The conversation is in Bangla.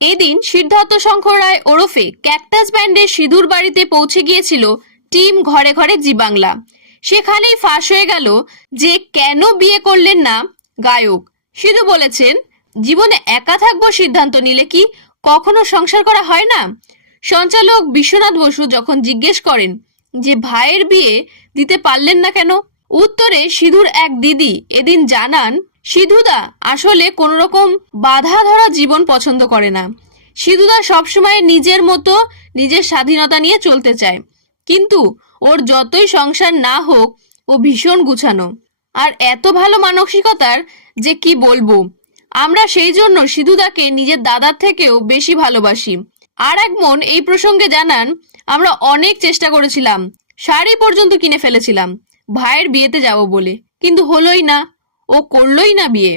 এদিন সিদ্ধার্থ শঙ্কর রায় ওরফে ক্যাকটাস ব্যান্ডের সিধুর বাড়িতে পৌঁছে গিয়েছিল টিম ঘরে ঘরে জি বাংলা। সেখানেই ফাঁস হয়ে গেল যে কেন বিয়ে করলেন না গায়ক। সিধু বলেছেন, জীবনে একা থাকবো সিদ্ধান্ত নিলে কি কখনো সংসার করা হয় না? সঞ্চালক বিশ্বনাথ বসু যখন জিজ্ঞেস করেন যে ভাইয়ের বিয়ে দিতে পারলেন না কেন, উত্তরে সিধুর এক দিদি এদিন জানান, সিধুদা আসলে কোন রকম বাধা ধরা জীবন পছন্দ করে না। সিধুদা সবসময় নিজের মতো নিজের স্বাধীনতা নিয়ে চলতে চায়, কিন্তু ওর যতই সংসার না হোক ও ভীষণ গুছানো আর এত ভালো মানসিকতার যে কি বলবো। আমরা সেই জন্য সিধুদাকে নিজের দাদার থেকেও বেশি ভালোবাসি। আর এক মন এই প্রসঙ্গে জানান, আমরা অনেক চেষ্টা করেছিলাম, শাড়ি পর্যন্ত কিনে ফেলেছিলাম ভাইয়ের বিয়েতে যাব বলে, কিন্তু হলোই না, ও করলোই না বিয়ে।